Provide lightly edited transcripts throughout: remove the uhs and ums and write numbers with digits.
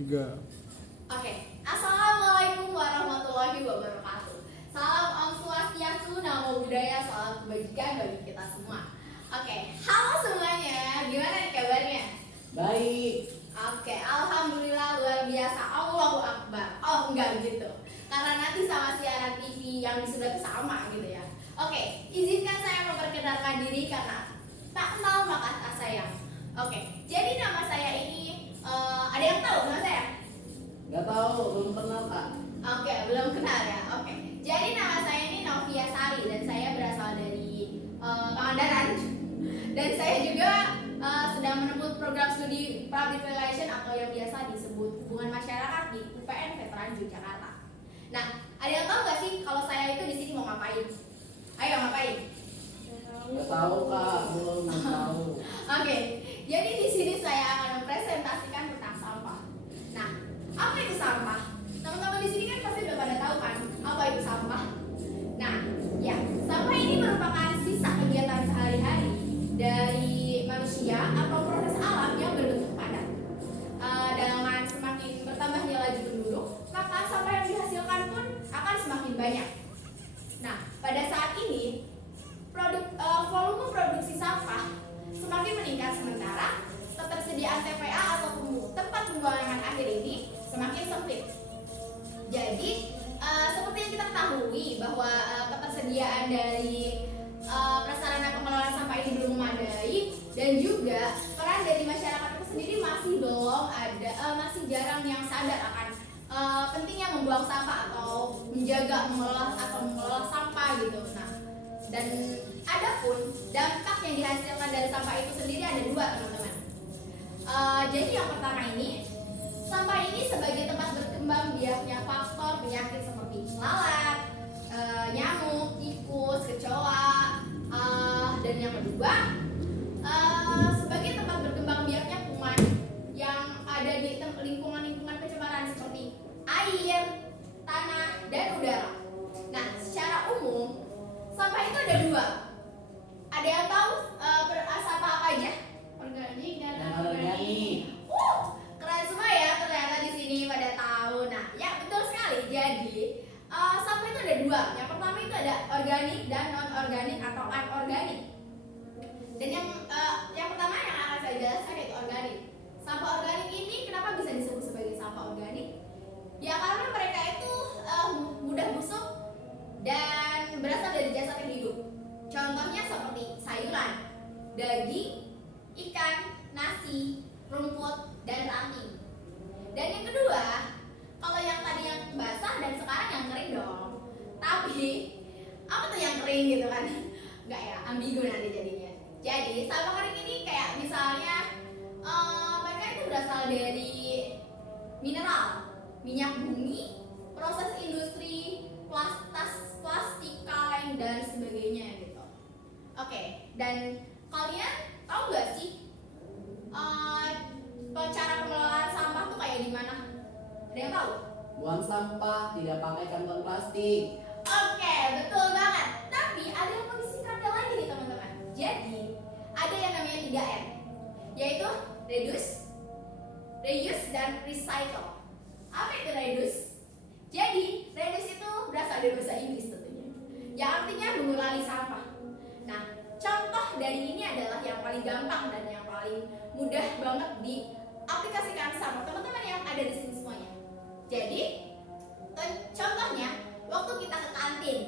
Tiga. Oke, Assalamualaikum warahmatullahi wabarakatuh. Salam Om Swastiastu, Namo Buddhaya, salam kebajikan bagi kita semua. Oke, halo semuanya, gimana nih kabarnya? Baik. Oke, alhamdulillah luar biasa, Allahu Akbar. Oh enggak gitu, karena nanti sama siaran TV yang sudah sama gitu ya. Oke, izinkan saya memperkenalkan diri karena tak kenal maka tak sayang. Oke, jadi nama saya ini ada yang tahu nama saya? Gak tahu, belum kenal Kak. Oke, belum kenal ya. Oke, jadi nama saya ini Novia Sari dan saya berasal dari Pangandaran. Dan saya juga sedang menempuh program studi Public Relation atau yang biasa disebut Hubungan Masyarakat di UPN Veteran Yogyakarta. Nah, ada yang tahu nggak sih kalau saya itu di sini mau ngapain? Ayo ngapain? Gak tahu Kak, belum tahu. Oke, jadi di sini saya akan mempresentasikan tentang sampah. Nah, apa itu sampah? Teman-teman di sini kan pasti udah pada tahu kan apa itu sampah. Nah, ya, sampah ini merupakan sisa kegiatan sehari-hari dari manusia atau proses alam yang berbentuk padat. Dengan semakin bertambahnya laju penduduk, maka sampah yang dihasilkan pun akan semakin banyak. Nah, pada saat ini volume produksi sampah semakin meningkat sementara ketersediaan TPA atau tempat pembuangan akhir ini semakin sempit. Jadi seperti yang kita ketahui bahwa ketersediaan dari prasarana pengelolaan sampah ini belum memadai dan juga peran dari masyarakat itu sendiri masih belum ada, masih jarang yang sadar akan pentingnya membuang sampah atau mengelola sampah gitu. Nah, dan adapun dampak yang dihasilkan dari sampah itu sendiri ada dua, teman-teman. Jadi yang pertama ini, sampah ini sebagai tempat berkembang biaknya faktor penyakit seperti lalat, nyamuk, tikus, kecoa, dan yang kedua sebagai tempat berkembang biaknya kuman yang ada di lingkungan pencemaran seperti air, tanah, dan udara. Nah, secara umum sampah itu ada dua. Ada yang tahu sampah apa aja? Organik dan anorganik. Keren semua ya ternyata di sini pada tahu. Nah, ya betul sekali. Jadi sampah itu ada dua. Yang pertama itu ada organik dan non organik atau anorganik. Dan yang pertama yang akan saya jelaskan yaitu organik. Sampah organik ini kenapa bisa disebut sebagai sampah organik? Ya karena mereka itu mudah busuk dan berasal dari jasad yang hidup. Contohnya seperti sayuran, daging, ikan, nasi, rumput, dan ranting. Dan yang kedua, kalau yang tadi yang basah dan sekarang yang kering dong. Tapi apa tuh yang kering gitu kan? Enggak ya, ambigu nanti jadinya. Jadi sampah kering ini kayak misalnya mereka itu berasal dari mineral, minyak bumi, proses industri, plastik kaleng dan sebagainya gitu. Oke, dan kalian tahu nggak sih cara pengelolaan sampah tuh kayak gimana? Ada yang tahu? Buang sampah, tidak pakai kantong plastik. Oke, betul banget. Tapi ada yang lebih singkatnya lagi nih teman-teman. Jadi ada yang namanya 3R, yaitu reduce, reuse, dan recycle. Apa itu reduce? Jadi reduce itu berasal dari bahasa Inggris tentunya, yang artinya mengurangi sampah. Nah, contoh dari ini adalah yang paling gampang dan yang paling mudah banget diaplikasikan sama teman-teman yang ada di sini semuanya. Jadi contohnya waktu kita ke kantin,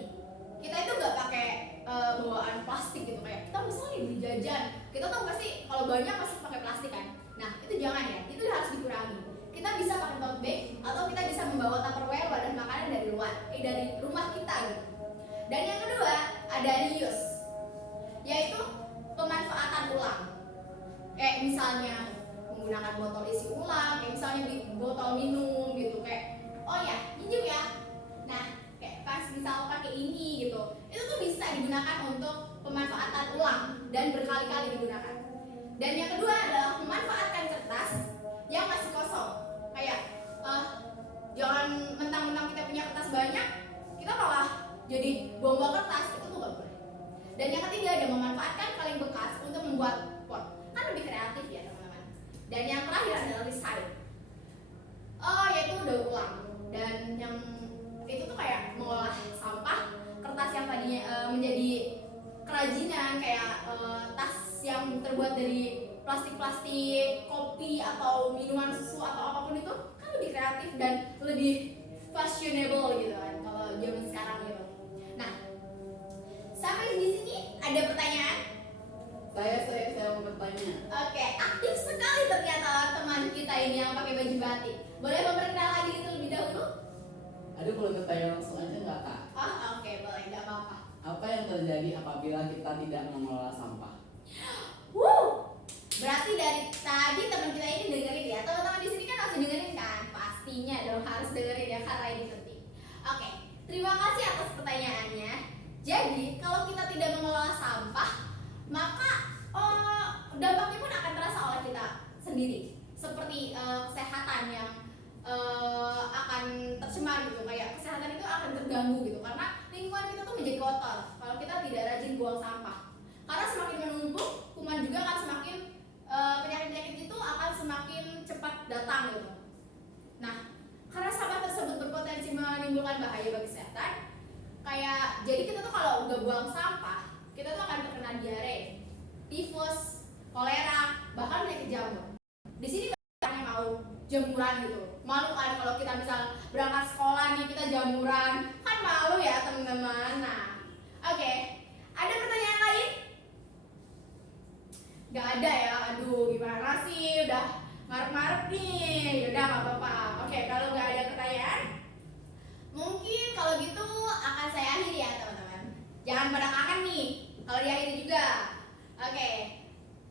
kita itu nggak pakai bawaan plastik gitu, kayak kita misalnya beli jajan, kita tuh pasti kalau banyak pasti pakai plastik kan. Nah, itu jangan ya, itu harus dikurangi. Kita bisa pakai tote bag atau kita bisa membawa tupperware wadah makanan dari luar, dari rumah kita gitu. Dan yang kedua ada reuse, yaitu pemanfaatan ulang. Kayak misalnya menggunakan botol isi ulang, kayak misalnya di botol minum gitu, kayak oh ya minjem ya. Nah, kayak pas misal pakai ini gitu, itu tuh bisa digunakan untuk pemanfaatan ulang dan berkali-kali digunakan. Dan yang kedua adalah memanfaatkan kertas yang masih kosong. Kayak jangan mentang-mentang kita punya kertas banyak, kita malah jadi buang-buang kertas, itu tuh gak boleh. Dan yang ketiga ada memanfaatkan kaleng bekas untuk membuat pot, kan lebih kreatif ya teman-teman. Dan yang terakhir adalah recycle. plastik-plastik kopi atau minuman susu atau apapun itu kan lebih kreatif dan lebih fashionable gitu kan kalau zaman sekarang gitu. Nah, sampai di sini ada pertanyaan? Saya mau bertanya. Oke, aktif sekali ternyata teman kita ini yang pakai baju batik. Boleh memperkenalkan diri terlebih dahulu? Aduh, kalau bertanya langsung aja nggak kak? Oh, oke, boleh, nggak apa-apa. Apa yang terjadi apabila kita tidak mengelola sampah? Berarti dari tadi teman kita ini dengerin ya. Teman-teman di sini kan harus dengerin kan? Pastinya dong harus dengerin ya karena ini penting. Oke, terima kasih atas pertanyaannya. Jadi kalau kita tidak mengelola sampah, maka dampaknya pun akan terasa oleh kita sendiri. Seperti kesehatan yang akan tercemar gitu, kayak kesehatan itu akan terganggu gitu karena lingkungan kita tuh menjadi kotor kalau kita tidak rajin buang sampah. Karena semakin menumpuk, kuman juga akan semakin penyakit-penyakit itu akan semakin cepat datang gitu. Nah, karena sampah tersebut berpotensi menimbulkan bahaya bagi kesehatan, kayak jadi kita tuh kalau nggak buang sampah, kita tuh akan terkena diare, tifus, kolera, bahkan penyakit jamur. Di sini banyak yang mau jamuran gitu. Malu kan kalau kita misal berangkat sekolah nih kita jamuran, kan malu ya teman-teman. Nah, oke. Ada pertanyaan lain? Gak ada ya, aduh gimana sih, udah marep-marep nih. Yaudah gak apa-apa. Oke, kalau gak ada pertanyaan, mungkin kalau gitu akan saya akhiri ya teman-teman. Jangan pada kangen nih kalau diakhiri juga. Oke,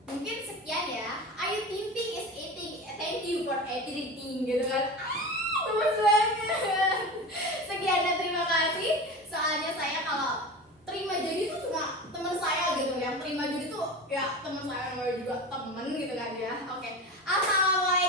mungkin sekian ya. Ayu Tinting is eating, thank you for everything gitu kan. Lemes banget. Sekian dan terima kasih. Soalnya saya kalau terima jadi itu cuma teman saya gitu, yang terima jadi tuh ya teman saya namanya juga temen gitu kan ya. Oke, assalamualaikum.